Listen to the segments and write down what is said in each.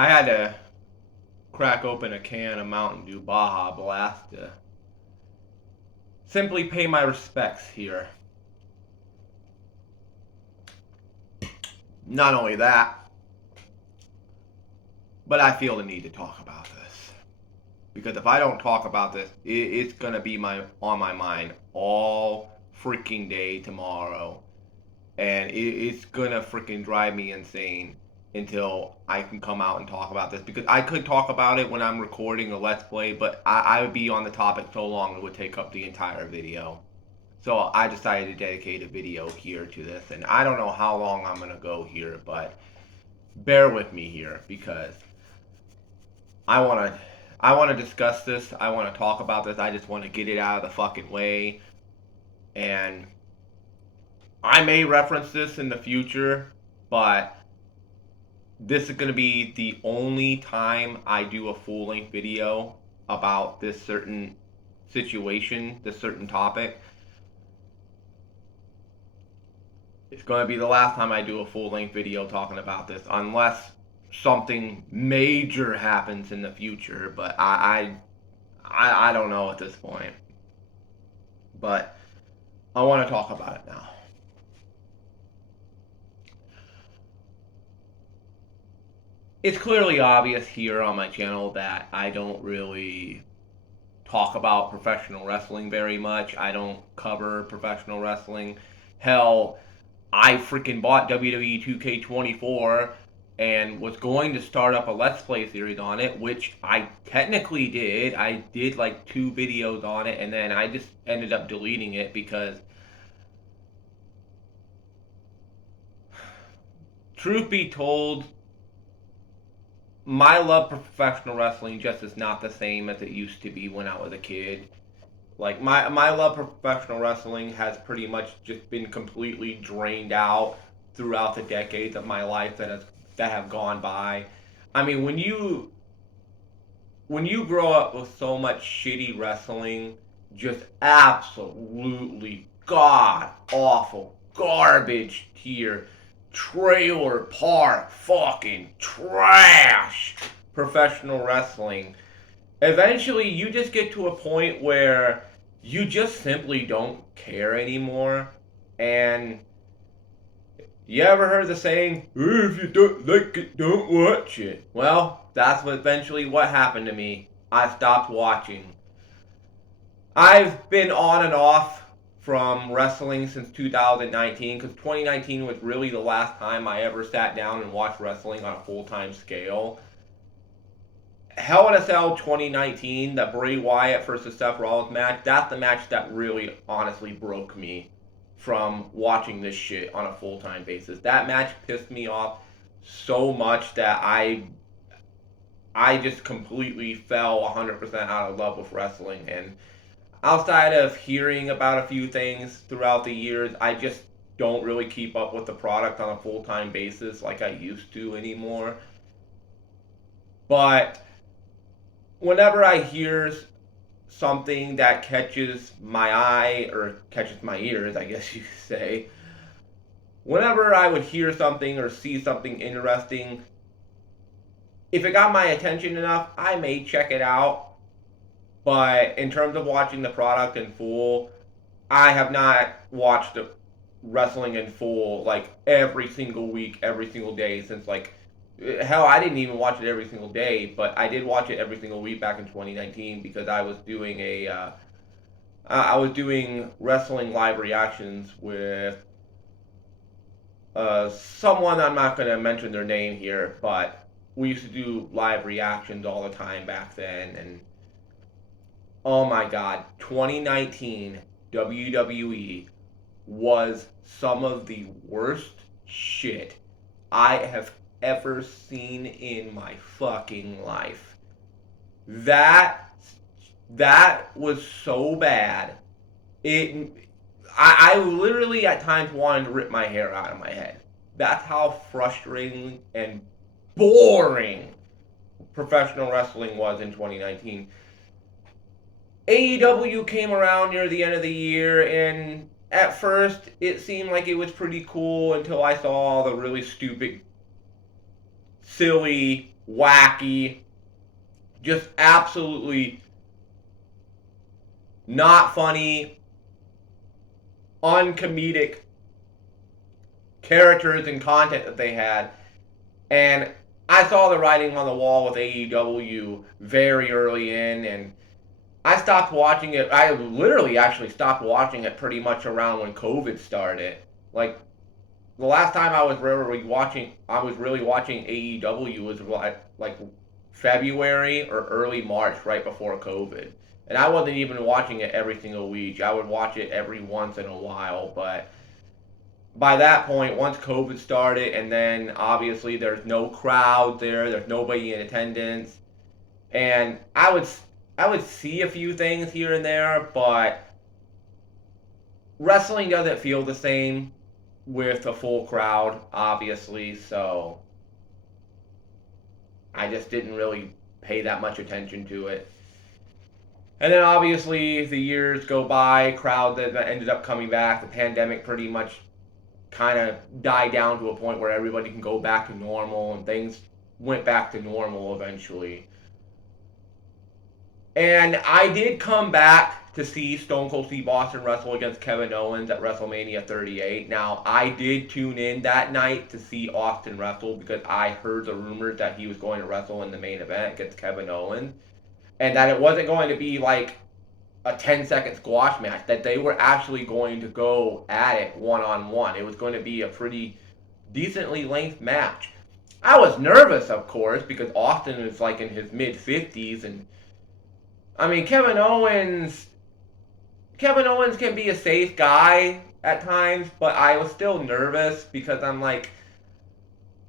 I had to crack open a can of Mountain Dew Baja Blast to simply pay my respects here. Not only that, but I feel the need to talk about this. Because if I don't talk about this, it's going to be on my mind all freaking day tomorrow. And it's going to freaking drive me insane until I can come out and talk about this. Because I could talk about it when I'm recording a Let's Play, but I would be on the topic so long it would take up the entire video. So I decided to dedicate a video here to this. And I don't know how long I'm going to go here, but bear with me here because I want to discuss this. I want to talk about this. I just want to get it out of the fucking way. And I may reference this in the future, but this is going to be the only time I do a full-length video about this certain situation, this certain topic. It's going to be the last time I do a full-length video talking about this, unless something major happens in the future, but I don't know at this point. But I want to talk about it now. It's clearly obvious here on my channel that I don't really talk about professional wrestling very much. I don't cover professional wrestling. Hell, I freaking bought WWE 2K24 and was going to start up a Let's Play series on it, which I technically did. I did like 2 videos on it, and then I just ended up deleting it because, truth be told, my love for professional wrestling just is not the same as it used to be when I was a kid. Like, my love for professional wrestling has pretty much just been completely drained out throughout the decades of my life that have gone by. I mean, when you grow up with so much shitty wrestling, just absolutely god awful garbage tier, trailer park fucking trash professional wrestling, eventually you just get to a point where you just simply don't care anymore. And you ever heard the saying, if you don't like it, don't watch it? Well, that's eventually what happened to me. I stopped watching. I've been on and off from wrestling since 2019, because 2019 was really the last time I ever sat down and watched wrestling on a full-time scale. Hell in a Cell 2019, the Bray Wyatt versus Seth Rollins match, that's the match that really honestly broke me from watching this shit on a full-time basis. That match pissed me off so much that I just completely fell 100% out of love with wrestling. And outside of hearing about a few things throughout the years, I just don't really keep up with the product on a full-time basis like I used to anymore. But whenever I hear something that catches my eye, or catches my ears, I guess you could say, whenever I would hear something or see something interesting, if it got my attention enough, I may check it out. But in terms of watching the product in full, I have not watched wrestling in full like every single week, every single day since, like, hell, I didn't even watch it every single day, but I did watch it every single week back in 2019 because I was doing wrestling live reactions with someone. I'm not gonna mention their name here, but we used to do live reactions all the time back then. And oh my god, 2019 WWE was some of the worst shit I have ever seen in my fucking life. That was so bad. I literally at times wanted to rip my hair out of my head. That's how frustrating and boring professional wrestling was in 2019. AEW came around near the end of the year, and at first it seemed like it was pretty cool until I saw all the really stupid, silly wacky, just absolutely not funny, uncomedic characters and content that they had. And I saw the writing on the wall with AEW very early in, and I stopped watching it. I literally actually stopped watching it pretty much around when COVID started. Like the last time I was really watching AEW was like February or early March, right before COVID. And I wasn't even watching it every single week. I would watch it every once in a while, but by that point, once COVID started, and then obviously there's no crowd there, there's nobody in attendance, and I would see a few things here and there, but wrestling doesn't feel the same with a full crowd, obviously, so I just didn't really pay that much attention to it. And then obviously the years go by, crowd that ended up coming back, the pandemic pretty much kind of died down to a point where everybody can go back to normal, and things went back to normal eventually. And I did come back to see Stone Cold Steve Austin wrestle against Kevin Owens at WrestleMania 38. Now, I did tune in that night to see Austin wrestle because I heard the rumors that he was going to wrestle in the main event against Kevin Owens, and that it wasn't going to be like a 10-second squash match, that they were actually going to go at it one-on-one. It was going to be a pretty decently length match. I was nervous, of course, because Austin is like in his mid-50s, and I mean, Kevin Owens can be a safe guy at times, but I was still nervous because I'm like,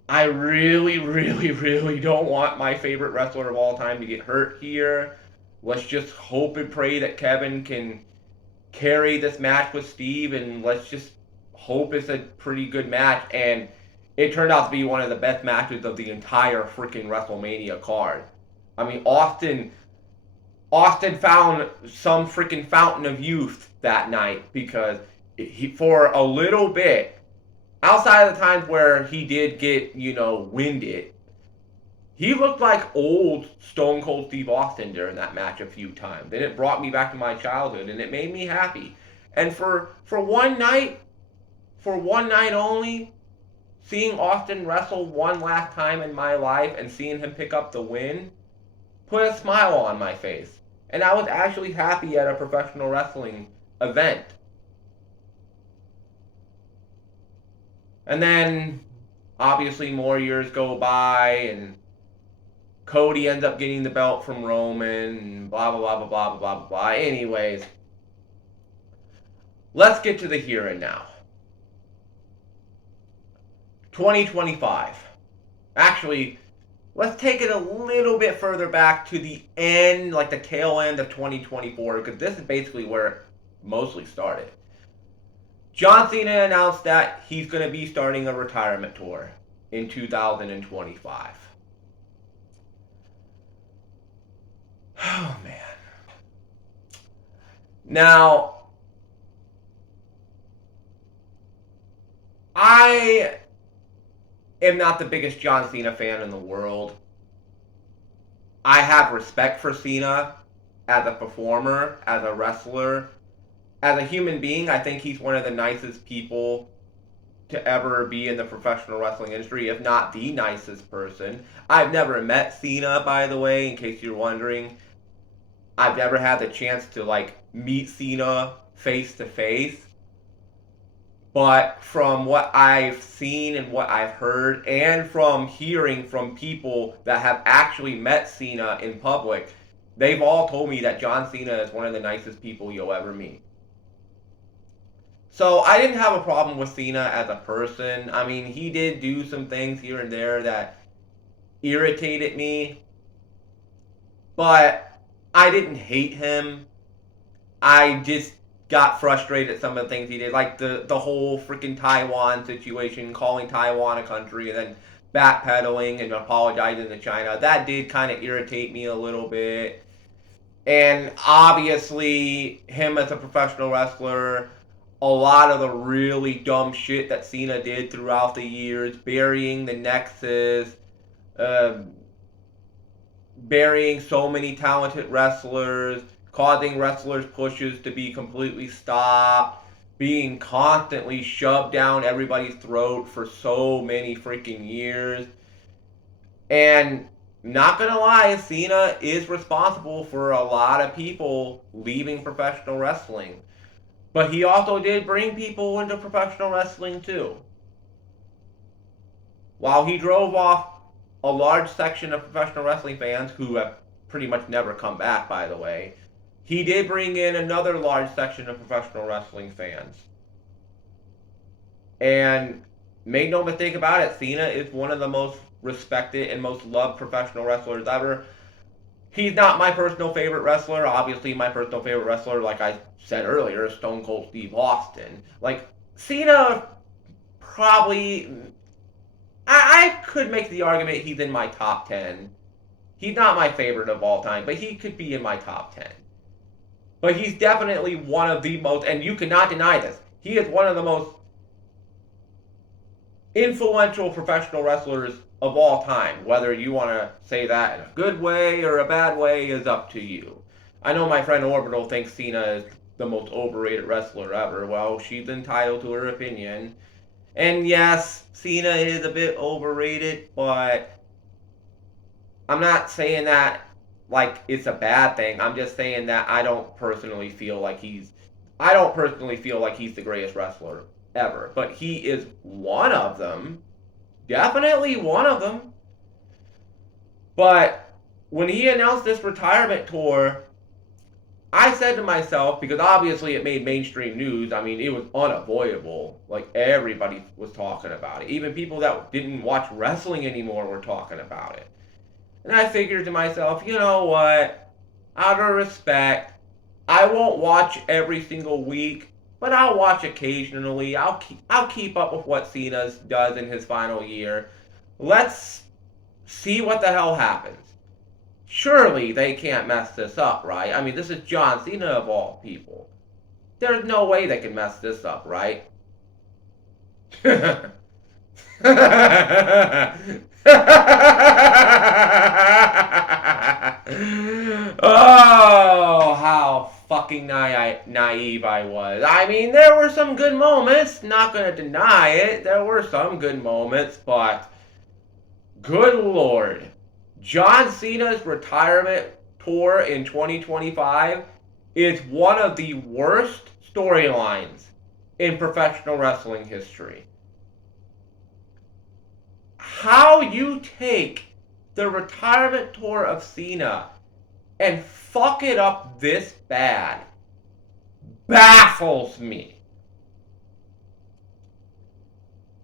I really, really, really don't want my favorite wrestler of all time to get hurt here. Let's just hope and pray that Kevin can carry this match with Steve, and let's just hope it's a pretty good match. And it turned out to be one of the best matches of the entire freaking WrestleMania card. I mean, Austin found some freaking fountain of youth that night, because for a little bit, outside of the times where he did get, winded, he looked like old Stone Cold Steve Austin during that match a few times. And it brought me back to my childhood, and it made me happy. And for one night only, seeing Austin wrestle one last time in my life and seeing him pick up the win put a smile on my face. And I was actually happy at a professional wrestling event. And then, obviously, more years go by, and Cody ends up getting the belt from Roman, and blah, blah, blah, blah, blah, blah, blah, blah. Anyways, let's get to the here and now. 2025. Actually, let's take it a little bit further back to the end, like the tail end of 2024, because this is basically where it mostly started. John Cena announced that he's going to be starting a retirement tour in 2025. Oh, man. Now, I am not the biggest John Cena fan in the world. I have respect for Cena as a performer, as a wrestler. As a human being, I think he's one of the nicest people to ever be in the professional wrestling industry, if not the nicest person. I've never met Cena, by the way, in case you're wondering. I've never had the chance to, meet Cena face to face. But from what I've seen and what I've heard, and from hearing from people that have actually met Cena in public, they've all told me that John Cena is one of the nicest people you'll ever meet. So I didn't have a problem with Cena as a person. I mean, he did do some things here and there that irritated me, but I didn't hate him. I just got frustrated at some of the things he did, like the whole freaking Taiwan situation, calling Taiwan a country and then backpedaling and apologizing to China. That did kind of irritate me a little bit. And obviously, him as a professional wrestler, a lot of the really dumb shit that Cena did throughout the years, burying the Nexus, burying so many talented wrestlers, causing wrestlers' pushes to be completely stopped, being constantly shoved down everybody's throat for so many freaking years. And not gonna lie, Cena is responsible for a lot of people leaving professional wrestling. But he also did bring people into professional wrestling too. While he drove off a large section of professional wrestling fans who have pretty much never come back, by the way, he did bring in another large section of professional wrestling fans. And make no mistake about it, Cena is one of the most respected and most loved professional wrestlers ever. He's not my personal favorite wrestler. Obviously, my personal favorite wrestler, like I said earlier, is Stone Cold Steve Austin. Like, Cena probably... I could make the argument he's in my top 10. He's not my favorite of all time, but he could be in my top 10. But he's definitely one of the most, and you cannot deny this, he is one of the most influential professional wrestlers of all time. Whether you want to say that in a good way or a bad way is up to you. I know my friend Orbital thinks Cena is the most overrated wrestler ever. Well, she's entitled to her opinion. And yes, Cena is a bit overrated, but I'm not saying that like it's a bad thing. I'm just saying that I don't personally feel like he's the greatest wrestler ever. But he is one of them. Definitely one of them. But when he announced this retirement tour, I said to myself, because obviously it made mainstream news, I mean, it was unavoidable. Like, everybody was talking about it. Even people that didn't watch wrestling anymore were talking about it. And I figured to myself, you know what? Out of respect, I won't watch every single week, but I'll watch occasionally. I'll keep up with what Cena does in his final year. Let's see what the hell happens. Surely they can't mess this up, right? I mean, this is John Cena of all people. There's no way they can mess this up, right? Oh, how fucking naive I was. I mean, there were some good moments, not gonna deny it. There were some good moments, but good lord. John Cena's retirement tour in 2025 is one of the worst storylines in professional wrestling history. How you take the retirement tour of Cena and fuck it up this bad baffles me.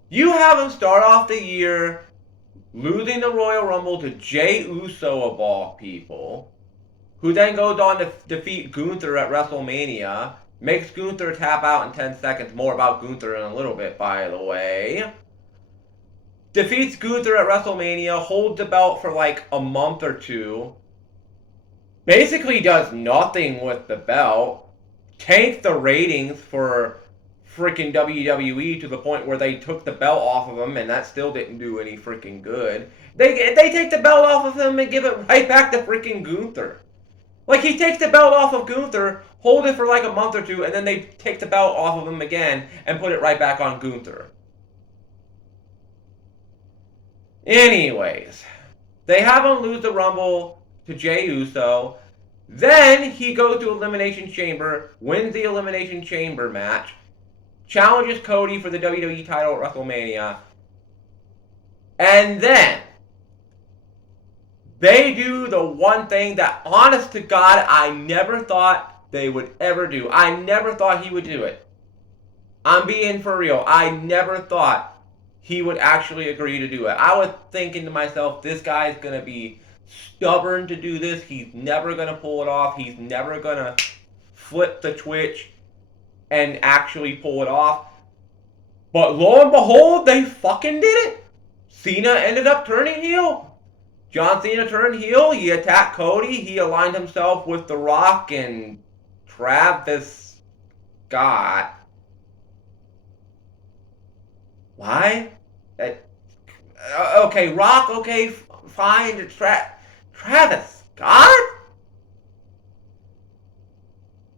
You have him start off the year losing the Royal Rumble to Jey Uso of all people, who then goes on to defeat Gunther at WrestleMania, makes Gunther tap out in 10 seconds. More about Gunther in a little bit, by the way. Defeats Gunther at WrestleMania, holds the belt for like a month or two, basically does nothing with the belt, tanked the ratings for freaking WWE to the point where they took the belt off of him, and that still didn't do any freaking good. They take the belt off of him and give it right back to freaking Gunther. Like, he takes the belt off of Gunther, hold it for like a month or two, and then they take the belt off of him again and put it right back on Gunther. Anyways, they have him lose the Rumble to Jey Uso. Then he goes to Elimination Chamber, wins the Elimination Chamber match, challenges Cody for the WWE title at WrestleMania, and then they do the one thing that, honest to God, I never thought they would ever do. I never thought he would do it. I'm being for real. I never thought he would actually agree to do it. I was thinking to myself, this guy's going to be stubborn to do this. He's never going to pull it off. He's never going to flip the switch and actually pull it off. But lo and behold, they fucking did it. Cena ended up turning heel. John Cena turned heel. He attacked Cody. He aligned himself with The Rock and Travis Scott. Why? Okay, Rock, okay, fine. Travis. God?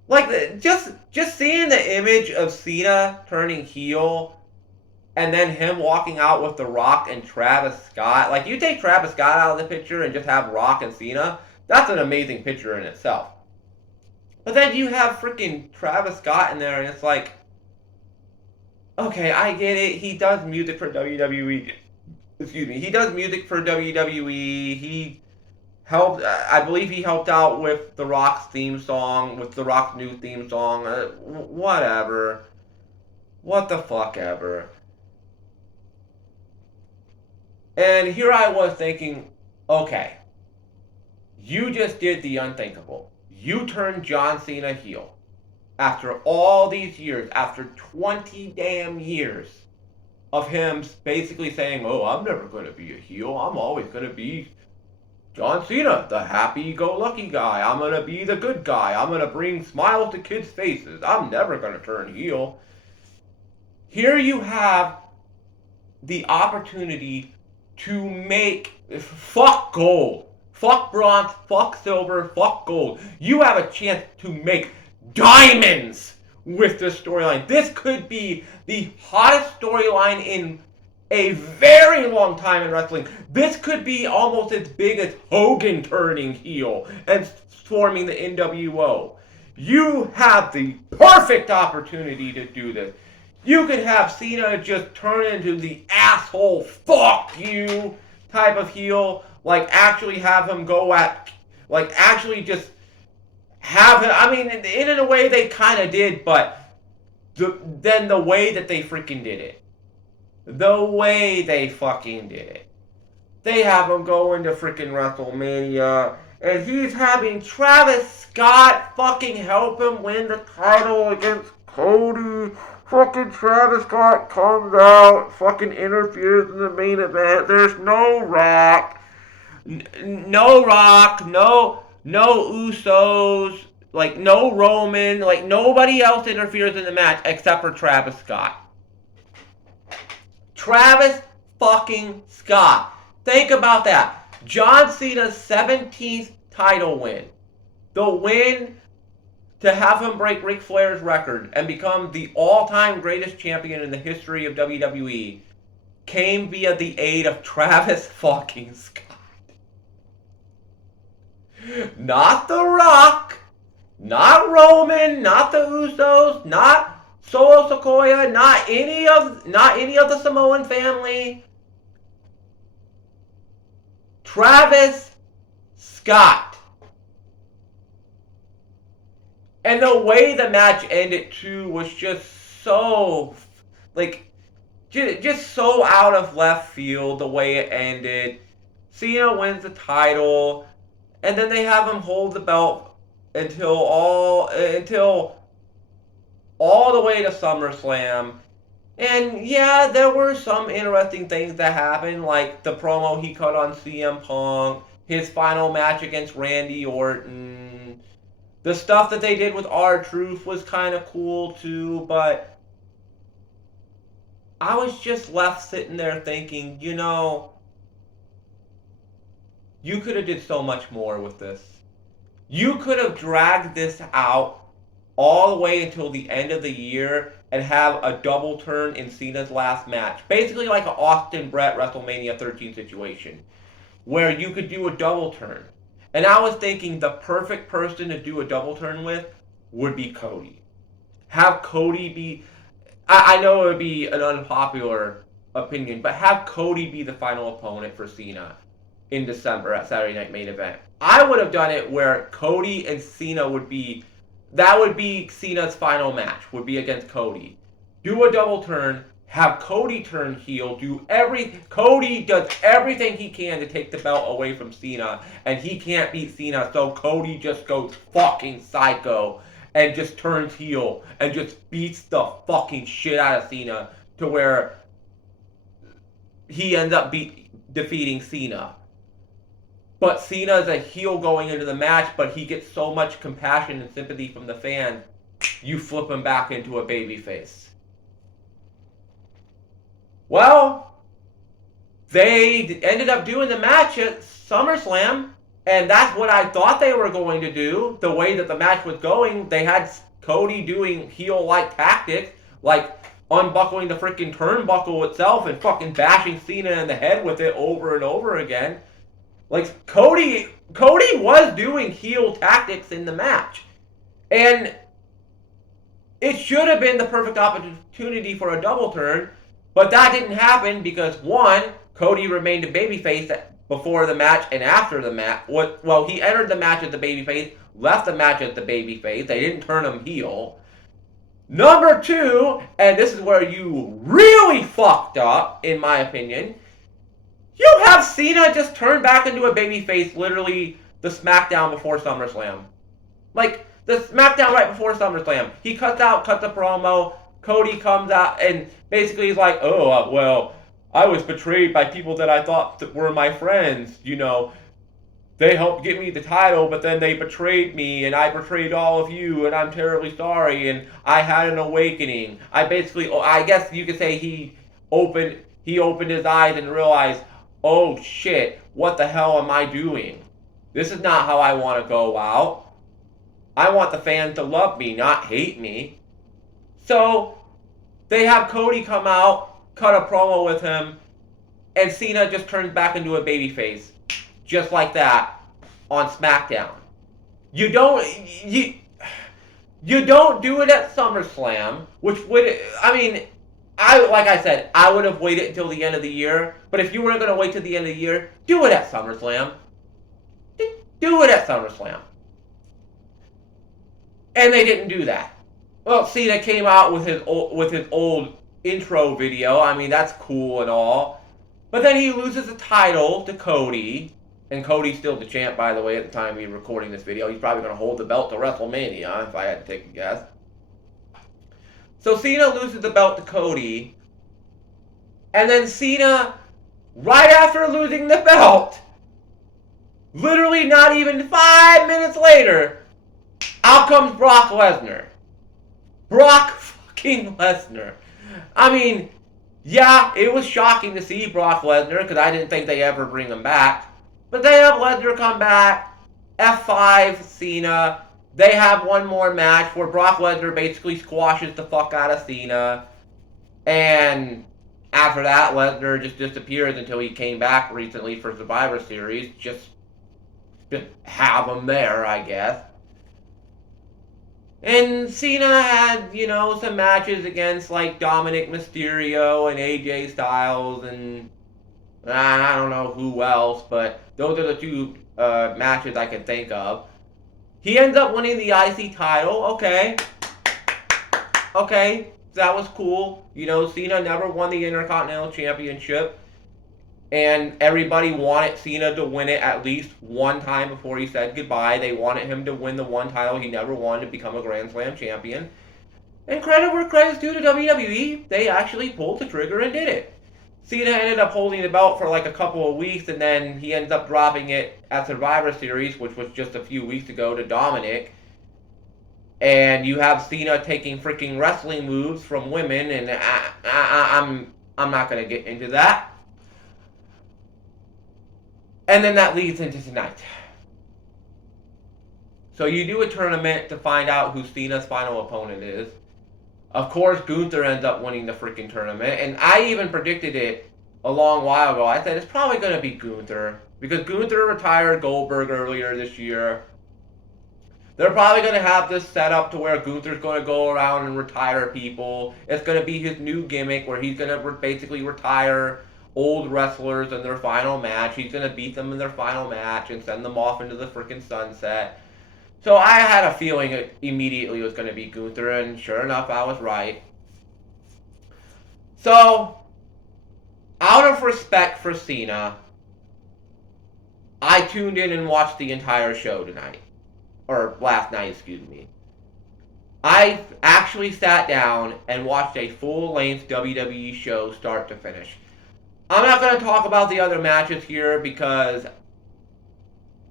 Like, just seeing the image of Cena turning heel and then him walking out with The Rock and Travis Scott. Like, you take Travis Scott out of the picture and just have Rock and Cena, that's an amazing picture in itself. But then you have freaking Travis Scott in there, and it's like, okay, I get it. He does music for WWE. Excuse me. He does music for WWE. He helped. I believe he helped out with The Rock's theme song, with The Rock's new theme song. Whatever. What the fuck ever. And here I was thinking, okay, you just did the unthinkable. You turned John Cena heel. After all these years, after 20 damn years of him basically saying, oh, I'm never going to be a heel. I'm always going to be John Cena, the happy-go-lucky guy. I'm going to be the good guy. I'm going to bring smiles to kids' faces. I'm never going to turn heel. Here you have the opportunity to make, fuck gold, fuck bronze, fuck silver, fuck gold. You have a chance to make diamonds with this storyline. This could be the hottest storyline in a very long time in wrestling. This could be almost as big as Hogan turning heel and forming the NWO. You have the perfect opportunity to do this. You could have Cena just turn into the asshole, fuck you type of heel. Like, actually have him go at, like, actually just have him, I mean, in a way they kind of did, but then the way that they freaking did it. The way they fucking did it. They have him go into freaking WrestleMania, and he's having Travis Scott fucking help him win the title against Cody. Fucking Travis Scott comes out, fucking interferes in the main event. There's no Rock. No Rock, no Usos, like no Roman, like nobody else interferes in the match except for Travis Scott. Travis fucking Scott. Think about that. John Cena's 17th title win. The win to have him break Ric Flair's record and become the all-time greatest champion in the history of WWE came via the aid of Travis fucking Scott. Not The Rock, not Roman, not the Usos, not Solo Sikoa, not any of the Samoan family. Travis Scott. And the way the match ended too was just so, like, just so out of left field the way it ended. Cena wins the title, and then they have him hold the belt until all the way to SummerSlam. And yeah, there were some interesting things that happened, like the promo he cut on CM Punk, his final match against Randy Orton. The stuff that they did with R-Truth was kind of cool too, but I was just left sitting there thinking, you know, you could have did so much more with this. You could have dragged this out all the way until the end of the year and have a double turn in Cena's last match. Basically like an Austin Brett WrestleMania 13 situation, where you could do a double turn. And I was thinking the perfect person to do a double turn with would be Cody. Have Cody be, I know it would be an unpopular opinion, but have Cody be the final opponent for Cena in December at Saturday Night Main Event. I would have done it where Cody and Cena would be, that would be Cena's final match, would be against Cody. Do a double turn, have Cody turn heel, Cody does everything he can to take the belt away from Cena, and he can't beat Cena, so Cody just goes fucking psycho and just turns heel and just beats the fucking shit out of Cena to where he ends up defeating Cena. But Cena's a heel going into the match, but he gets so much compassion and sympathy from the fans, you flip him back into a babyface. Well, they ended up doing the match at SummerSlam, And that's what I thought they were going to do. The way that the match was going, they had Cody doing heel-like tactics, like unbuckling the freaking turnbuckle itself and fucking bashing Cena in the head with it over and over again. Like, Cody was doing heel tactics in the match. And it should have been the perfect opportunity for a double turn, but that didn't happen because, one, Cody remained a babyface before the match and after the match. Well, he entered the match as the babyface, left the match as the babyface. They didn't turn him heel. Number two, and this is where you really fucked up, in my opinion, you have Cena just turn back into a babyface literally the SmackDown before SummerSlam. Like, the SmackDown right before SummerSlam. He cuts the promo, Cody comes out, and basically he's like, oh, well, I was betrayed by people that I thought were my friends, you know. They helped get me the title, but then they betrayed me, and I betrayed all of you, and I'm terribly sorry, and I had an awakening. I guess you could say he opened his eyes and realized, oh shit, what the hell am I doing? This is not how I want to go out. I want the fans to love me, not hate me. So, they have Cody come out, cut a promo with him, and Cena just turns back into a babyface. Just like that on SmackDown. You don't do it at SummerSlam, which would, like I said, I would have waited until the end of the year. But if you were going to wait till the end of the year, do it at SummerSlam. Do it at SummerSlam. And they didn't do that. Well, Cena came out with his old intro video. I mean, that's cool and all. But then he loses the title to Cody. And Cody's still the champ, by the way, at the time we're recording this video. He's probably going to hold the belt to WrestleMania, if I had to take a guess. So Cena loses the belt to Cody. And then Cena, right after losing the belt, literally not even 5 minutes later, out comes Brock Lesnar. Brock fucking Lesnar. I mean, yeah, it was shocking to see Brock Lesnar, because I didn't think they ever bring him back. But they have Lesnar come back, F5 Cena. They have one more match where Brock Lesnar basically squashes the fuck out of Cena. And after that, Lesnar just disappears until he came back recently for Survivor Series. Just have him there, I guess. And Cena had, some matches against, like, Dominic Mysterio and AJ Styles and I don't know who else, but those are the two matches I can think of. He ends up winning the IC title. Okay, that was cool. Cena never won the Intercontinental Championship, and everybody wanted Cena to win it at least one time before he said goodbye. They wanted him to win the one title he never won to become a Grand Slam champion. And credit where credit's due to WWE, they actually pulled the trigger and did it. Cena ended up holding the belt for like a couple of weeks, and then he ends up dropping it at Survivor Series, which was just a few weeks ago, to Dominic. And you have Cena taking freaking wrestling moves from women, and I'm not gonna get into that. And then that leads into tonight. So you do a tournament to find out who Cena's final opponent is. Of course, Gunther ends up winning the freaking tournament, and I even predicted it a long while ago. I said it's probably going to be Gunther, because Gunther retired Goldberg earlier this year. They're probably going to have this set up to where Gunther's going to go around and retire people. It's going to be his new gimmick, where he's going to basically retire old wrestlers in their final match. He's going to beat them in their final match and send them off into the freaking sunset. So I had a feeling it immediately was going to be Gunther, and sure enough, I was right. So, out of respect for Cena, I tuned in and watched the entire show tonight. Or last night, excuse me. I actually sat down and watched a full-length WWE show start to finish. I'm not going to talk about the other matches here because,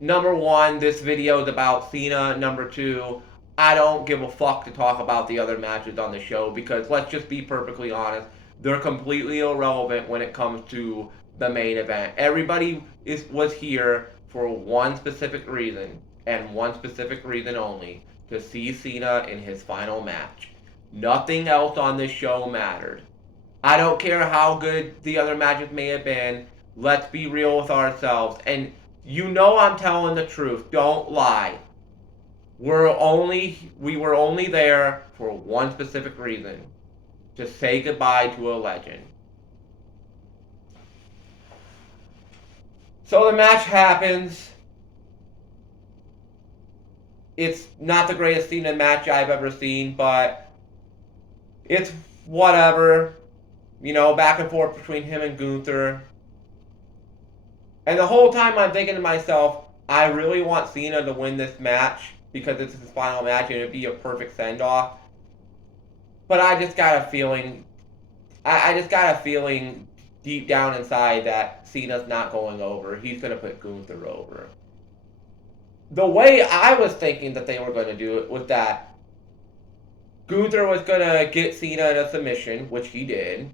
number one, this video is about Cena. Number two, I don't give a fuck to talk about the other matches on the show because, let's just be perfectly honest, they're completely irrelevant when it comes to the main event. Everybody was here for one specific reason, and one specific reason only, to see Cena in his final match. Nothing else on this show mattered. I don't care how good the other matches may have been. Let's be real with ourselves. And you know I'm telling the truth. Don't lie. We were only there for one specific reason. To say goodbye to a legend. So the match happens. It's not the greatest Cena match I've ever seen, but it's whatever. You know, back and forth between him and Gunther. And the whole time I'm thinking to myself, I really want Cena to win this match because it's his final match and it'd be a perfect send-off. But I just got a feeling, I just got a feeling deep down inside that Cena's not going over. He's going to put Gunther over. The way I was thinking that they were going to do it was that Gunther was going to get Cena in a submission, which he did.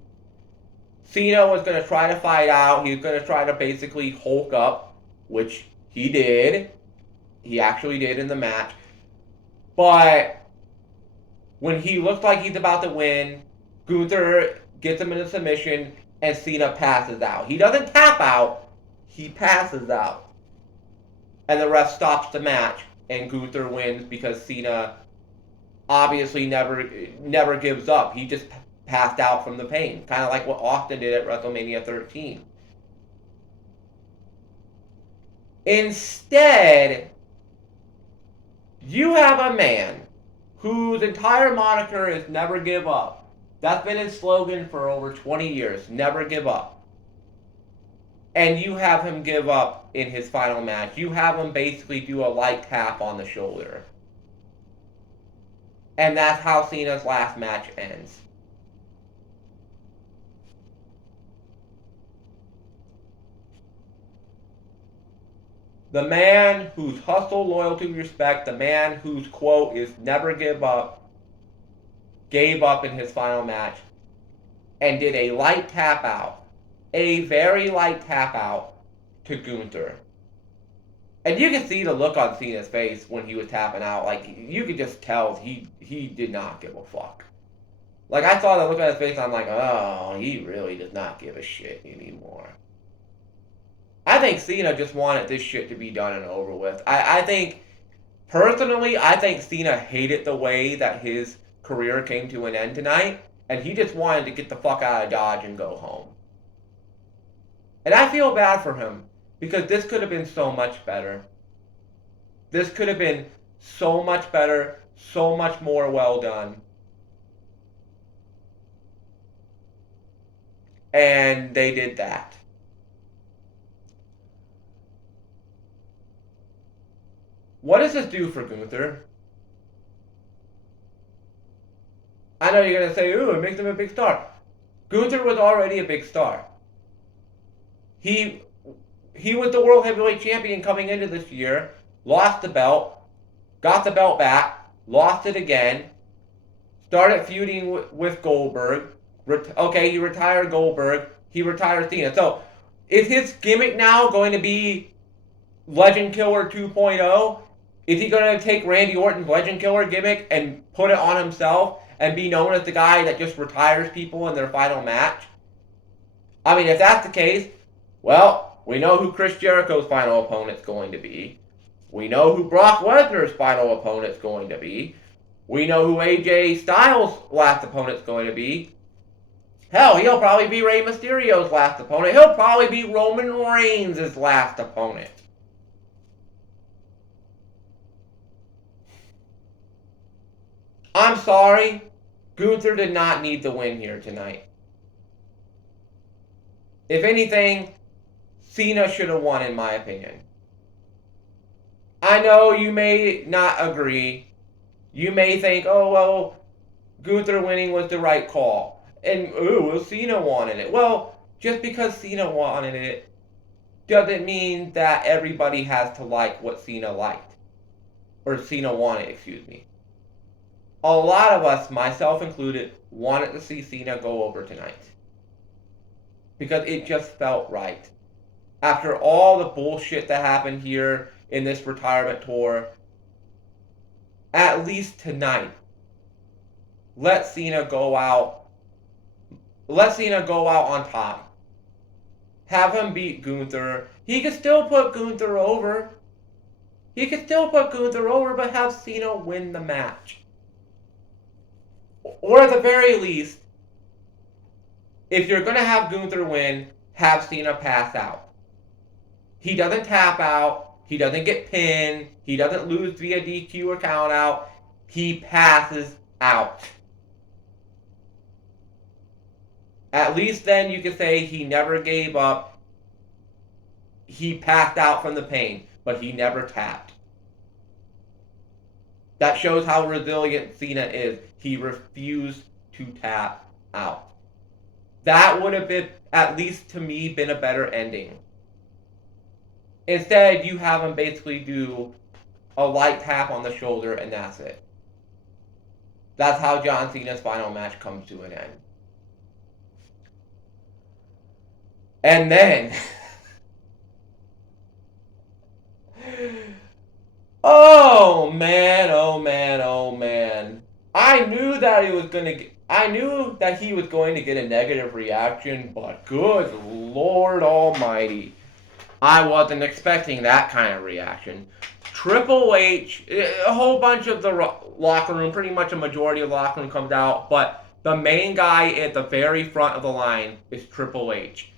Cena was going to try to fight out. He was going to try to basically Hulk up, which he did. He actually did in the match. But when he looks like he's about to win, Gunther gets him in a submission, and Cena passes out. He doesn't tap out. He passes out. And the ref stops the match, and Gunther wins because Cena obviously never gives up. He just passed out from the pain, kind of like what Austin did at WrestleMania 13. Instead, you have a man whose entire moniker is never give up. That's been his slogan for over 20 years, never give up. And you have him give up in his final match. You have him basically do a light tap on the shoulder. And that's how Cena's last match ends. The man whose hustle, loyalty, respect, the man whose quote is never give up, gave up in his final match and did a light tap out. A very light tap out to Gunther. And you can see the look on Cena's face when he was tapping out. Like, you could just tell he did not give a fuck. Like, I saw the look on his face, I'm like, oh, he really does not give a shit anymore. I think Cena just wanted this shit to be done and over with. I think, personally, I think Cena hated the way that his career came to an end tonight. And he just wanted to get the fuck out of Dodge and go home. And I feel bad for him, because this could have been so much better. This could have been so much better, so much more well done. And they did that. What does this do for Gunther? I know you're going to say, ooh, it makes him a big star. Gunther was already a big star. He was the World Heavyweight Champion coming into this year, lost the belt, got the belt back, lost it again, started feuding with Goldberg. Okay, he retired Goldberg, he retired Cena. So, is his gimmick now going to be Legend Killer 2.0? Is he going to take Randy Orton's Legend Killer gimmick and put it on himself and be known as the guy that just retires people in their final match? I mean, if that's the case, well, we know who Chris Jericho's final opponent's going to be. We know who Brock Lesnar's final opponent's going to be. We know who AJ Styles' last opponent's going to be. Hell, he'll probably be Rey Mysterio's last opponent. He'll probably be Roman Reigns' last opponent. I'm sorry, Gunther did not need the win here tonight. If anything, Cena should have won, in my opinion. I know you may not agree. You may think, oh, well, Gunther winning was the right call. And, ooh, well, Cena wanted it. Well, just because Cena wanted it doesn't mean that everybody has to like what Cena liked. Or Cena wanted, excuse me. A lot of us, myself included, wanted to see Cena go over tonight. Because it just felt right. after all the bullshit that happened here in this retirement tour, at least tonight, let Cena go out. Let Cena go out on top. Have him beat Gunther. He could still put Gunther over. But have Cena win the match. Or at the very least, if you're going to have Gunther win, have Cena pass out. He doesn't tap out. He doesn't get pinned. He doesn't lose via DQ or count out. He passes out. At least then you can say he never gave up. He passed out from the pain, but he never tapped. That shows how resilient Cena is. He refused to tap out. That would have been, at least to me, been a better ending. Instead, you have him basically do a light tap on the shoulder and that's it. That's how John Cena's final match comes to an end. And then, oh man, oh man, oh man. I knew that he was going to get a negative reaction, but good Lord Almighty. I wasn't expecting that kind of reaction. Triple H, a whole bunch of the locker room, pretty much a majority of the locker room comes out, but the main guy at the very front of the line is Triple H.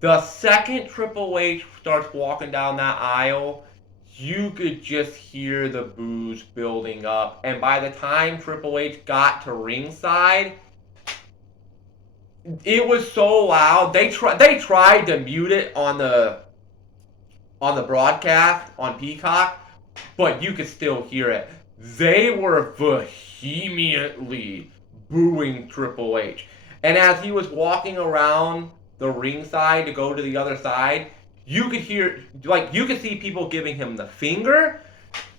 The second Triple H starts walking down that aisle, you could just hear the boos building up. And by the time Triple H got to ringside, it was so loud. They tried to mute it on the broadcast on Peacock, but you could still hear it. They were vehemently booing Triple H. And as he was walking around the ringside to go to the other side, you could see people giving him the finger.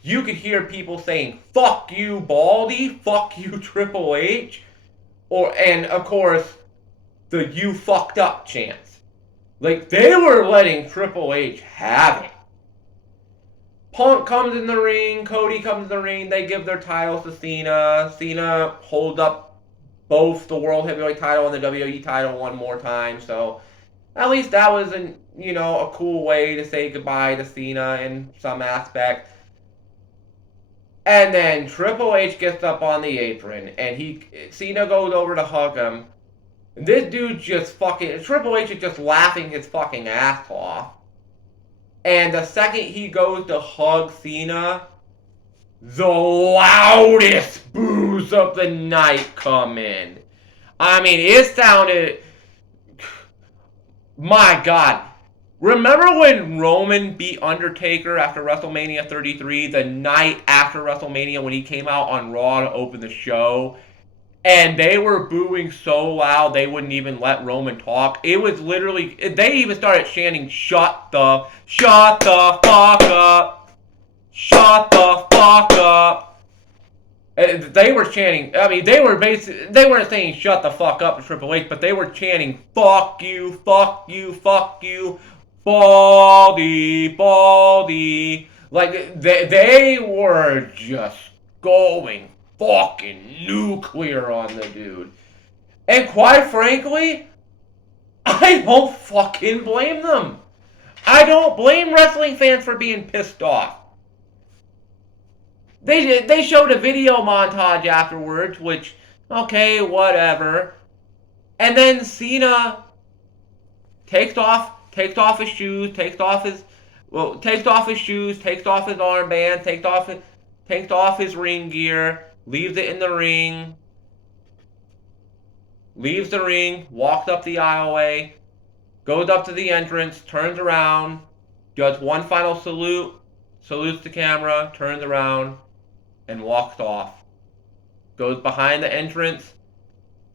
You could hear people saying, "Fuck you, Baldy," "Fuck you, Triple H," and of course, the "you fucked up" chants. Like, they were letting Triple H have it. Punk comes in the ring, Cody comes in the ring, they give their titles to Cena. Cena holds up both the World Heavyweight title and the WWE title one more time, so at least that was a cool way to say goodbye to Cena in some aspect. And then Triple H gets up on the apron, and Cena goes over to hug him. This dude Triple H is just laughing his fucking ass off. And the second he goes to hug Cena, the loudest boos of the night come in. I mean, it sounded... My God. Remember when Roman beat Undertaker after WrestleMania 33, the night after WrestleMania when he came out on Raw to open the show? And they were booing so loud they wouldn't even let Roman talk. It was literally... They even started chanting, shut the fuck up. Shut the fuck up. They were chanting, I mean, they weren't saying shut the fuck up to Triple H, but they were chanting, fuck you, fuck you, fuck you, Baldy, Baldy. Like, they were just going fucking nuclear on the dude. And quite frankly, I don't fucking blame them. I don't blame wrestling fans for being pissed off. They showed a video montage afterwards, which, okay, whatever. And then Cena takes off his shoes, takes off his shoes, takes off his armband, takes off his ring gear, leaves it in the ring, leaves the ring, walks up the aisleway, goes up to the entrance, turns around, does one final salute, salutes the camera, turns around, and walks off. Goes behind the entrance,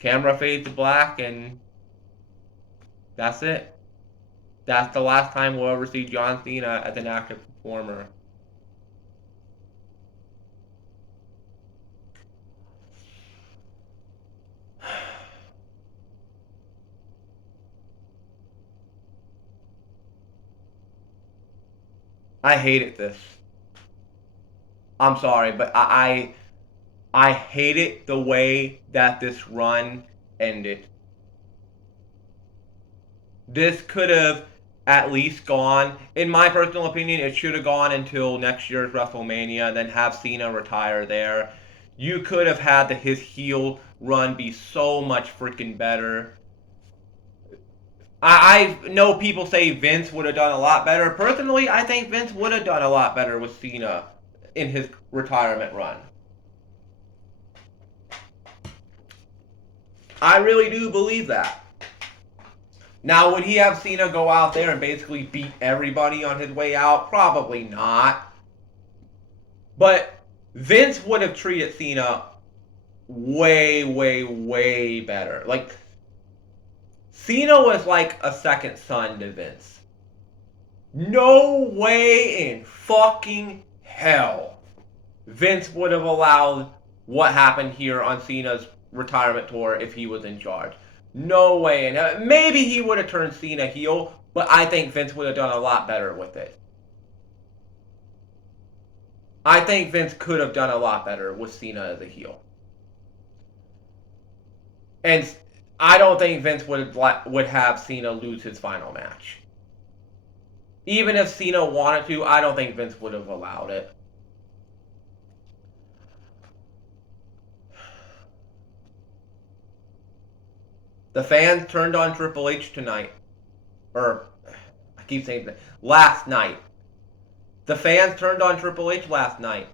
camera fades to black, and that's it. That's the last time we'll ever see John Cena as an active performer. I hated this. I'm sorry, but I hated the way that this run ended. This could have at least gone, in my personal opinion, it should have gone until next year's WrestleMania and then have Cena retire there. You could have had his heel run be so much freaking better. I know people say Vince would have done a lot better. Personally, I think Vince would have done a lot better with Cena in his retirement run. I really do believe that. Now, would he have Cena go out there and basically beat everybody on his way out? Probably not. But Vince would have treated Cena way, way, way better. Like, Cena was like a second son to Vince. No way in fucking hell Vince would have allowed what happened here on Cena's retirement tour if he was in charge. No way. And maybe he would have turned Cena heel, but I think Vince would have done a lot better with it. I think Vince could have done a lot better with Cena as a heel. And I don't think Vince would have Cena lose his final match. Even if Cena wanted to, I don't think Vince would have allowed it. The fans turned on Triple H tonight. Or, I keep saying that. Last night. The fans turned on Triple H last night.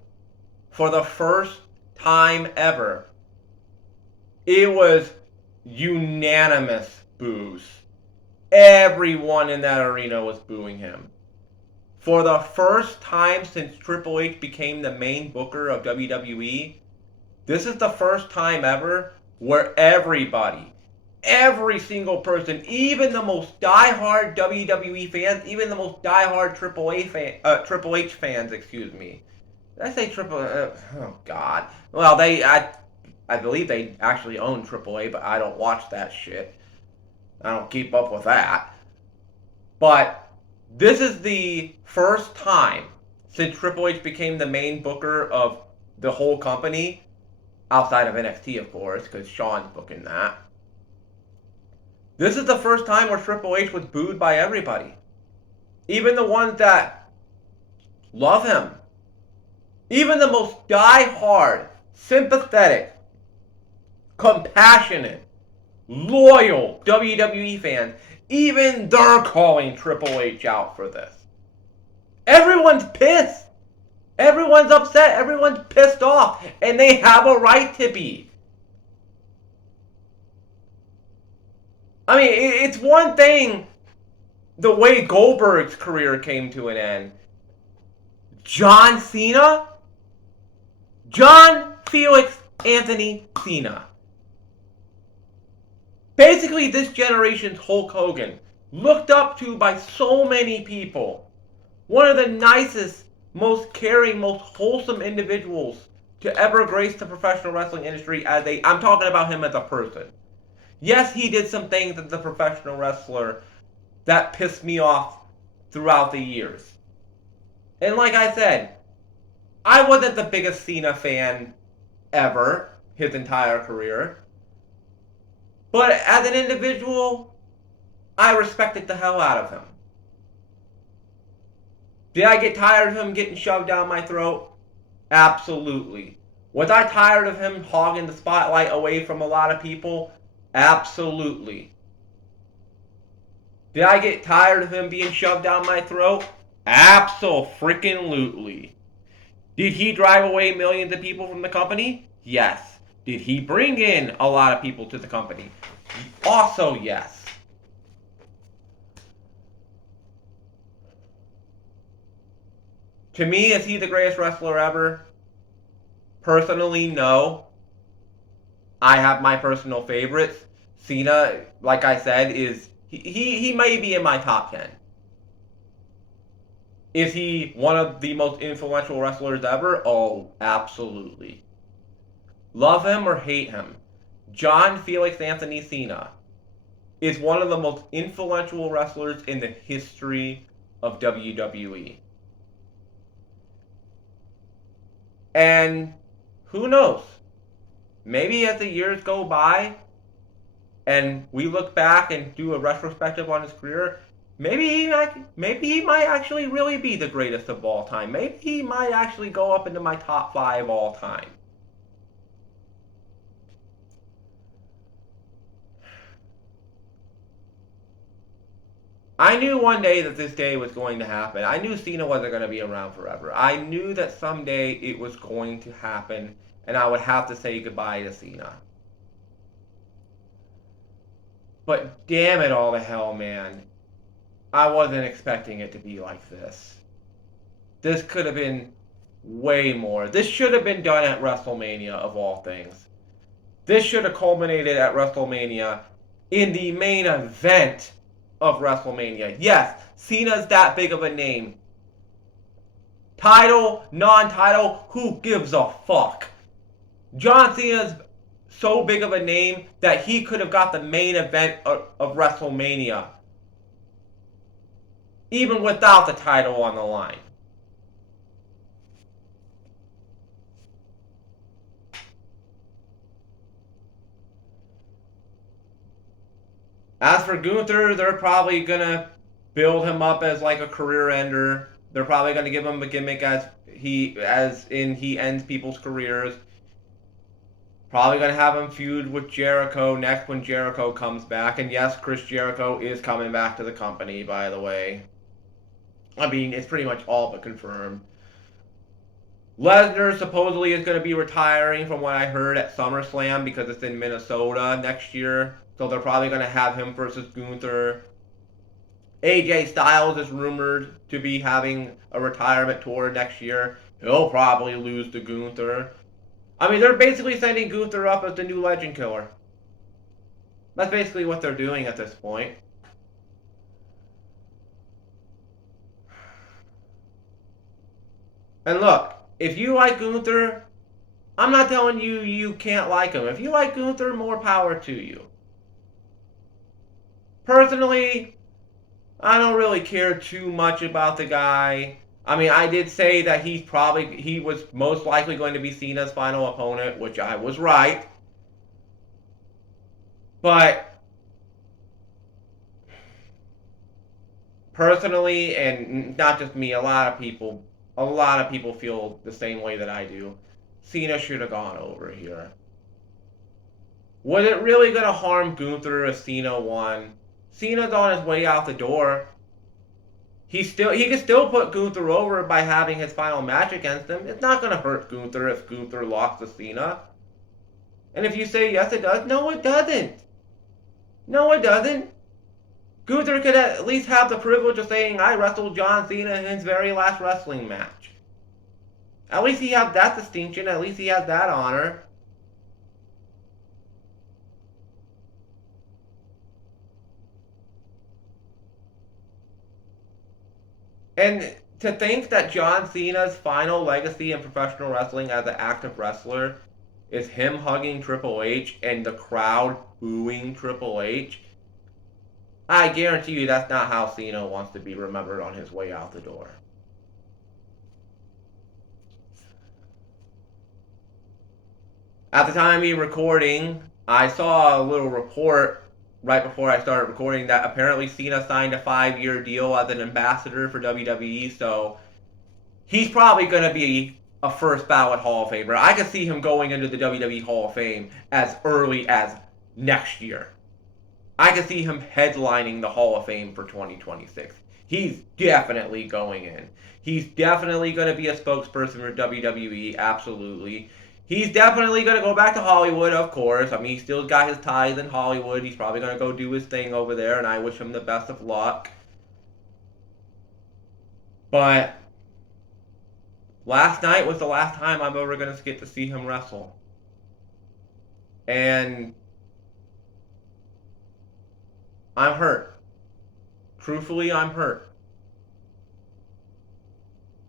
For the first time ever. It was unanimous boos. Everyone in that arena was booing him. For the first time since Triple H became the main booker of WWE, this is the first time ever where everybody, every single person, even the most diehard WWE fans, even the most diehard Triple H fans, excuse me. Did I say Triple? Oh God. Well, I believe they actually own AAA, but I don't watch that shit. I don't keep up with that. But this is the first time since Triple H became the main booker of the whole company, outside of NXT, of course, because Shawn's booking that. This is the first time where Triple H was booed by everybody. Even the ones that love him. Even the most die-hard, sympathetic, compassionate, loyal WWE fans, even they're calling Triple H out for this. Everyone's pissed. Everyone's upset. Everyone's pissed off. And they have a right to be. I mean, it's one thing the way Goldberg's career came to an end. John Cena? John Felix Anthony Cena. Basically, this generation's Hulk Hogan. Looked up to by so many people. One of the nicest, most caring, most wholesome individuals to ever grace the professional wrestling industry I'm talking about him as a person. Yes, he did some things as a professional wrestler that pissed me off throughout the years. And like I said, I wasn't the biggest Cena fan ever, his entire career. But as an individual, I respected the hell out of him. Did I get tired of him getting shoved down my throat? Absolutely. Was I tired of him hogging the spotlight away from a lot of people? Absolutely. Did I get tired of him being shoved down my throat? Abso-freaking-lutely. Did he drive away millions of people from the company? Yes. Did he bring in a lot of people to the company? Also, yes. To me, is he the greatest wrestler ever? Personally, no. I have my personal favorites. Cena, like I said, he may be in my top 10. Is he one of the most influential wrestlers ever? Oh, absolutely. Love him or hate him, John Felix Anthony Cena is one of the most influential wrestlers in the history of WWE. And who knows? Maybe as the years go by and we look back and do a retrospective on his career, maybe he might actually really be the greatest of all time. Maybe he might actually go up into my top 5 all time. I knew one day that this day was going to happen. I knew Cena wasn't going to be around forever. I knew that someday it was going to happen and I would have to say goodbye to Cena. But damn it all to hell, man. I wasn't expecting it to be like this. This could have been way more. This should have been done at WrestleMania, of all things. This should have culminated at WrestleMania in the main event of WrestleMania. Yes, Cena's that big of a name. Title, non-title, who gives a fuck? John Cena's so big of a name that he could have got the main event of WrestleMania, even without the title on the line. As for Gunther, they're probably gonna build him up as like a career ender. They're probably gonna give him a gimmick as he ends people's careers. Probably gonna have him feud with Jericho next when Jericho comes back. And yes, Chris Jericho is coming back to the company, by the way. I mean, it's pretty much all but confirmed. Lesnar supposedly is going to be retiring from what I heard at SummerSlam because it's in Minnesota next year. So they're probably going to have him versus Gunther. AJ Styles is rumored to be having a retirement tour next year. He'll probably lose to Gunther. I mean, they're basically sending Gunther up as the new legend killer. That's basically what they're doing at this point. And look, if you like Gunther, I'm not telling you you can't like him. If you like Gunther, more power to you. Personally, I don't really care too much about the guy. I mean, I did say that he was most likely going to be Cena's final opponent, which I was right. But personally, and not just me, a lot of people feel the same way that I do. Cena should have gone over here. Was it really going to harm Gunther if Cena won? Cena's on his way out the door. He can still put Gunther over by having his final match against him. It's not going to hurt Gunther if Gunther lost to Cena. And if you say yes it does, no it doesn't. No it doesn't. Gunther could at least have the privilege of saying, I wrestled John Cena in his very last wrestling match. At least he has that distinction. At least he has that honor. And to think that John Cena's final legacy in professional wrestling as an active wrestler is him hugging Triple H and the crowd booing Triple H, I guarantee you that's not how Cena wants to be remembered on his way out the door. At the time of me recording, I saw a little report right before I started recording that apparently Cena signed a 5-year deal as an ambassador for WWE, so he's probably going to be a first ballot Hall of Famer. I could see him going into the WWE Hall of Fame as early as next year. I could see him headlining the Hall of Fame for 2026. He's definitely going in. He's definitely going to be a spokesperson for WWE, absolutely. He's definitely going to go back to Hollywood, of course. I mean, he's still got his ties in Hollywood. He's probably going to go do his thing over there, and I wish him the best of luck. But last night was the last time I'm ever going to get to see him wrestle. And I'm hurt. Truthfully, I'm hurt.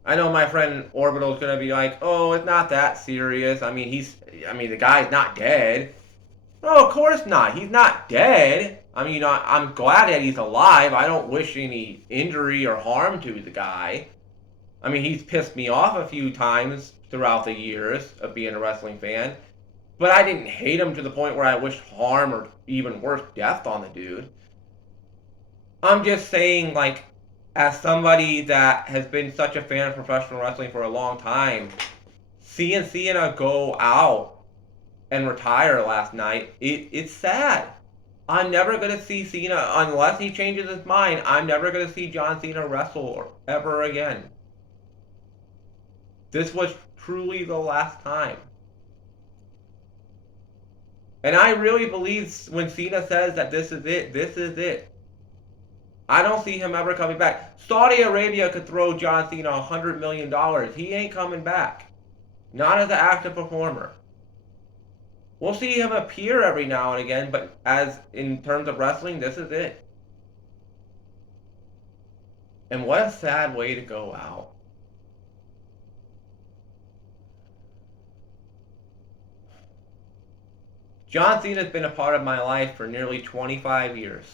I know my friend Orbital's gonna be like, oh, it's not that serious. I mean, the guy's not dead. No, of course not. He's not dead. I mean, I'm glad that he's alive. I don't wish any injury or harm to the guy. I mean, he's pissed me off a few times throughout the years of being a wrestling fan, but I didn't hate him to the point where I wished harm or even worse, death on the dude. I'm just saying, like, as somebody that has been such a fan of professional wrestling for a long time, seeing Cena go out and retire last night, it's sad. I'm never going to see Cena, unless he changes his mind, I'm never going to see John Cena wrestle ever again. This was truly the last time. And I really believe when Cena says that this is it, this is it. I don't see him ever coming back. Saudi Arabia could throw John Cena $100 million. He ain't coming back. Not as an active performer. We'll see him appear every now and again, but as in terms of wrestling, this is it. And what a sad way to go out. John Cena's been a part of my life for nearly 25 years.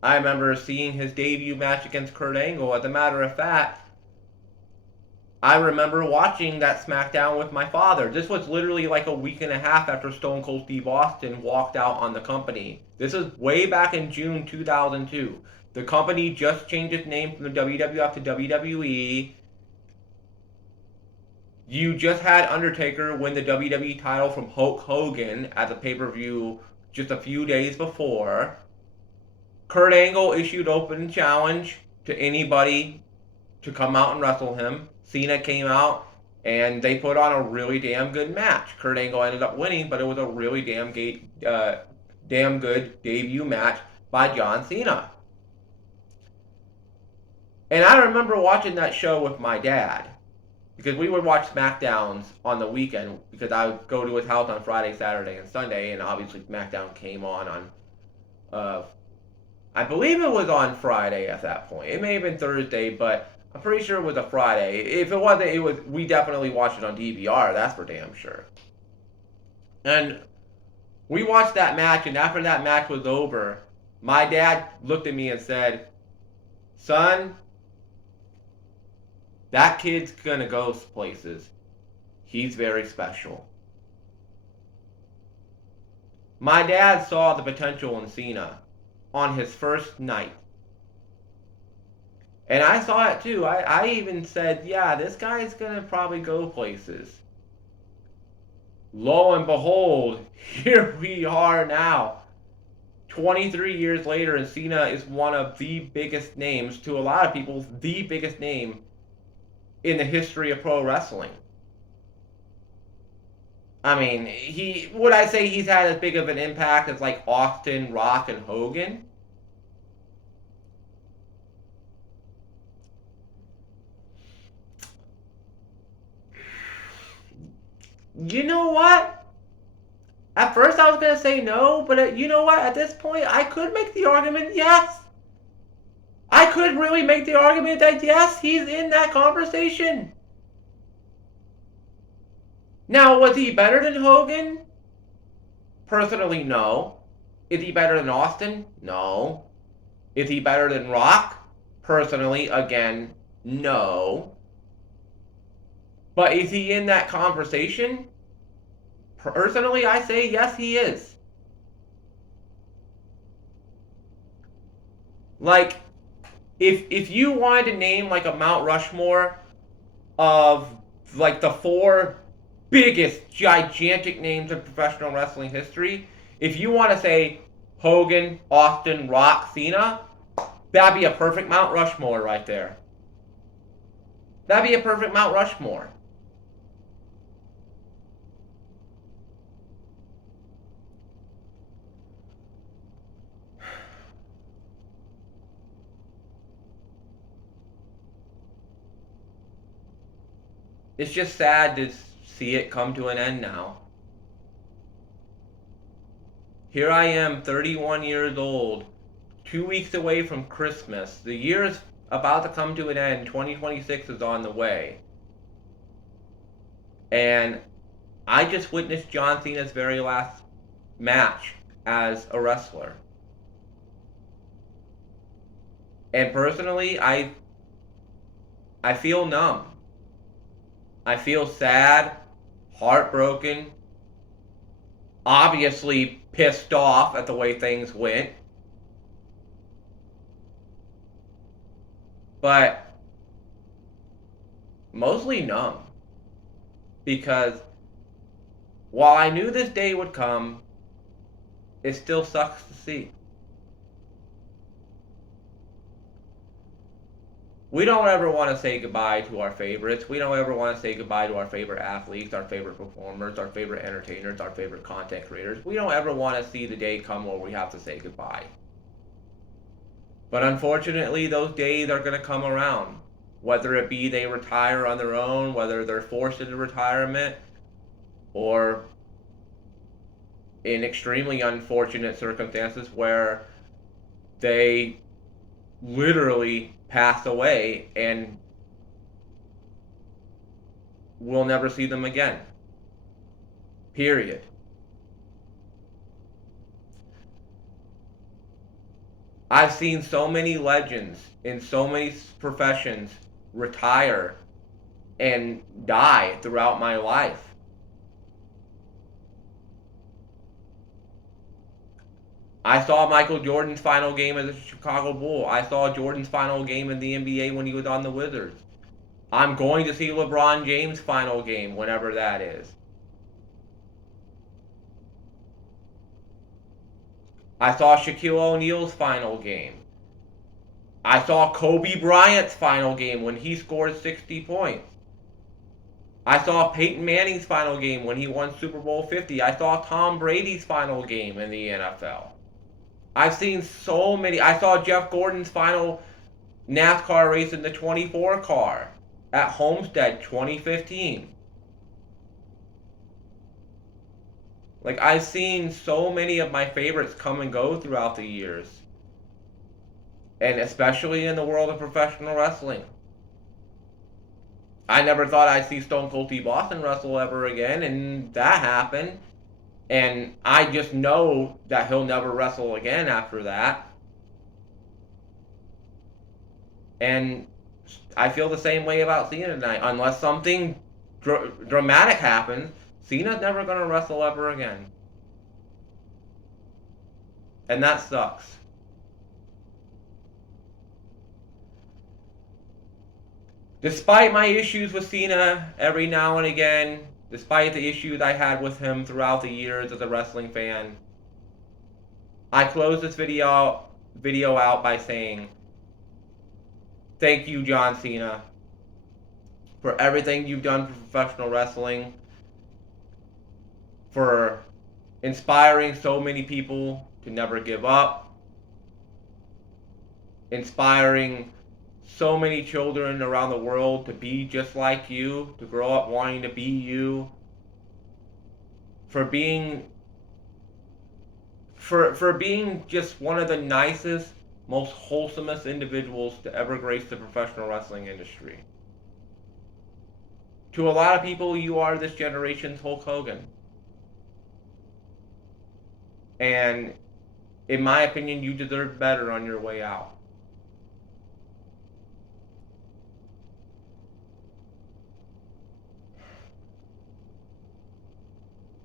I remember seeing his debut match against Kurt Angle. As a matter of fact, I remember watching that SmackDown with my father. This was literally like a week and a half after Stone Cold Steve Austin walked out on the company. This is way back in June 2002. The company just changed its name from the WWF to WWE. You just had Undertaker win the WWE title from Hulk Hogan at the pay-per-view just a few days before. Kurt Angle issued open challenge to anybody to come out and wrestle him. Cena came out, and they put on a really damn good match. Kurt Angle ended up winning, but it was a really damn good debut match by John Cena. And I remember watching that show with my dad, because we would watch SmackDowns on the weekend, because I would go to his house on Friday, Saturday, and Sunday, and obviously SmackDown came on I believe it was on Friday at that point. It may have been Thursday, but I'm pretty sure it was a Friday. If it wasn't, we definitely watched it on DVR, that's for damn sure. And we watched that match, and after that match was over, my dad looked at me and said, "Son, that kid's gonna go places. He's very special." My dad saw the potential in Cena on his first night. And I saw it too. I even said, yeah, this guy's going to probably go places. Lo and behold, here we are now. 23 years later, and Cena is one of the biggest names, to a lot of people, the biggest name in the history of pro wrestling. I mean, would I say he's had as big of an impact as like Austin, Rock, and Hogan? You know what? At first I was going to say no, but you know what? At this point, I could make the argument yes. I could really make the argument that yes, he's in that conversation. Now, was he better than Hogan? Personally, no. Is he better than Austin? No. Is he better than Rock? Personally, again, no. But is he in that conversation? Personally, I say yes, he is. Like, if you wanted to name like a Mount Rushmore of like the four biggest, gigantic names in professional wrestling history, if you want to say Hogan, Austin, Rock, Cena, that'd be a perfect Mount Rushmore right there. That'd be a perfect Mount Rushmore. It's just sad to see it come to an end now. Here I am, 31 years old, 2 weeks away from Christmas. The year is about to come to an end. 2026 is on the way. And I just witnessed John Cena's very last match as a wrestler. And personally, I feel numb. I feel sad, heartbroken, obviously pissed off at the way things went. But mostly numb. Because while I knew this day would come, it still sucks to see. We don't ever want to say goodbye to our favorites. We don't ever want to say goodbye to our favorite athletes, our favorite performers, our favorite entertainers, our favorite content creators. We don't ever want to see the day come where we have to say goodbye. But unfortunately, those days are going to come around. Whether it be they retire on their own, whether they're forced into retirement, or in extremely unfortunate circumstances where they literally pass away and we'll never see them again. Period. I've seen so many legends in so many professions retire and die throughout my life. I saw Michael Jordan's final game as a Chicago Bull. I saw Jordan's final game in the NBA when he was on the Wizards. I'm going to see LeBron James' final game, whenever that is. I saw Shaquille O'Neal's final game. I saw Kobe Bryant's final game when he scored 60 points. I saw Peyton Manning's final game when he won Super Bowl 50. I saw Tom Brady's final game in the NFL. I've seen so many. I saw Jeff Gordon's final NASCAR race in the 24 car at Homestead 2015. Like, I've seen so many of my favorites come and go throughout the years. And especially in the world of professional wrestling. I never thought I'd see Stone Cold Steve Austin wrestle ever again, and that happened. And I just know that he'll never wrestle again after that. And I feel the same way about Cena tonight. Unless something dramatic happens, Cena's never going to wrestle ever again. And that sucks. Despite my issues with Cena every now and again, despite the issues I had with him throughout the years as a wrestling fan, I close this video out by saying, thank you, John Cena, for everything you've done for professional wrestling, for inspiring so many people to never give up, inspiring so many children around the world to be just like you, to grow up wanting to be you, for being just one of the nicest, most wholesomest individuals to ever grace the professional wrestling industry. To a lot of people, you are this generation's Hulk Hogan. And in my opinion, you deserve better on your way out.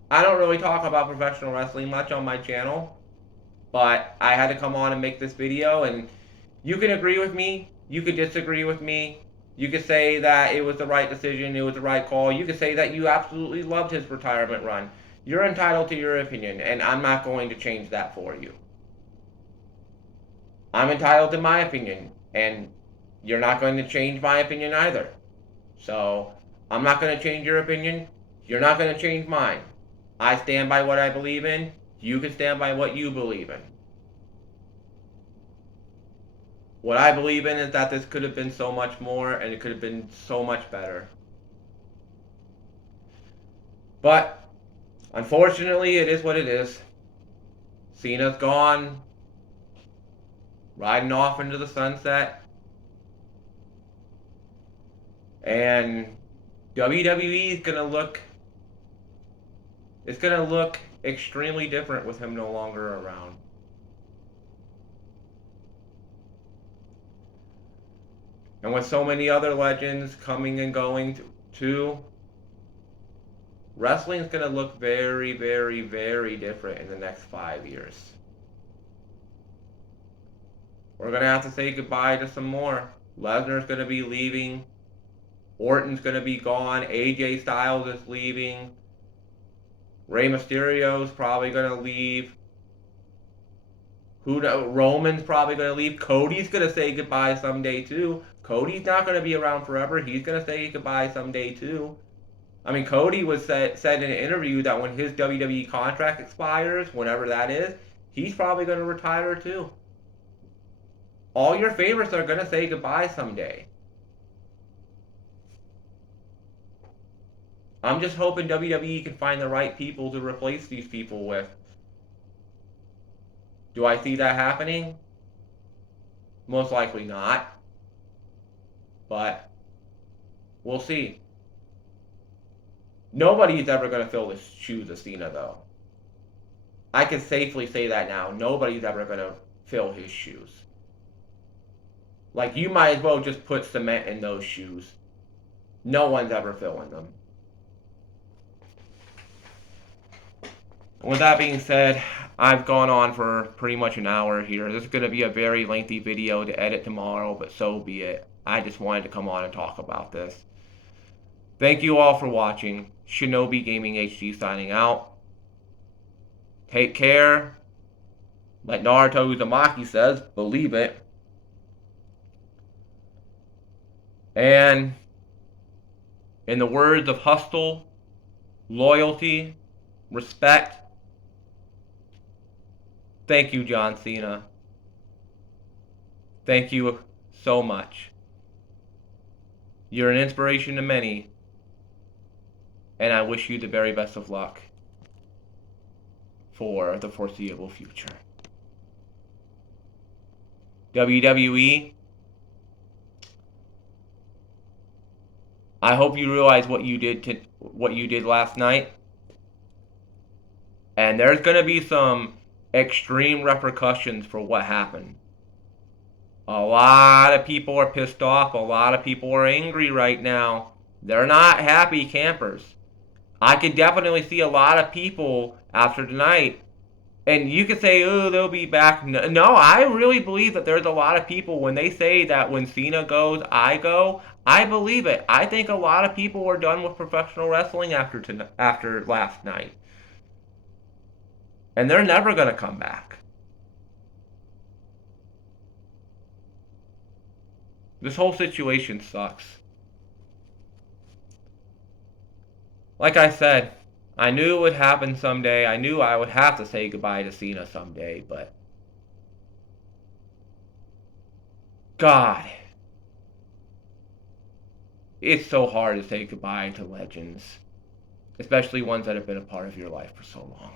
I don't really talk about professional wrestling much on my channel, but I had to come on and make this video, and you can agree with me, you could disagree with me, you could say that it was the right decision, it was the right call, you could say that you absolutely loved his retirement run. You're entitled to your opinion, and I'm not going to change that for you. I'm entitled to my opinion, and you're not going to change my opinion either. So, I'm not going to change your opinion, you're not going to change mine. I stand by what I believe in. You can stand by what you believe in. What I believe in is that this could have been so much more, and it could have been so much better. But, unfortunately, it is what it is. Cena's gone, riding off into the sunset. And WWE is going to look... It's going to look extremely different with him no longer around. And with so many other legends coming and going Two, wrestling is going to look very, very, very different in the next 5 years. We're going to have to say goodbye to some more. Lesnar's going to be leaving. Orton's going to be gone. AJ Styles is leaving. Rey Mysterio's probably going to leave. Who knows? Roman's probably going to leave. Cody's going to say goodbye someday too. Cody's not going to be around forever. He's going to say goodbye someday too. I mean, Cody said in an interview that when his WWE contract expires, whenever that is, he's probably going to retire too. All your favorites are going to say goodbye someday. I'm just hoping WWE can find the right people to replace these people with. Do I see that happening? Most likely not. But we'll see. Nobody's ever going to fill the shoes of Cena, though. I can safely say that now. Nobody's ever going to fill his shoes. Like, you might as well just put cement in those shoes. No one's ever filling them. With that being said, I've gone on for pretty much an hour here. This is going to be a very lengthy video to edit tomorrow, but so be it. I just wanted to come on and talk about this. Thank you all for watching. Shinobi Gaming HD signing out. Take care. Like Naruto Uzumaki says, believe it. And in the words of Hustle, loyalty, respect, thank you, John Cena. Thank you so much. You're an inspiration to many, and I wish you the very best of luck for the foreseeable future. WWE, I hope you realize what you did last night. And there's going to be some extreme repercussions for what happened. A lot of people are pissed off. A lot of people are angry right now. They're not happy campers. I can definitely see a lot of people after tonight. And you could say, oh, they'll be back. No, I really believe that there's a lot of people, when they say that when Cena goes, I go, I believe it. I think a lot of people are done with professional wrestling after last night. And they're never going to come back. This whole situation sucks. Like I said, I knew it would happen someday. I knew I would have to say goodbye to Cena someday, but God, it's so hard to say goodbye to legends, especially ones that have been a part of your life for so long.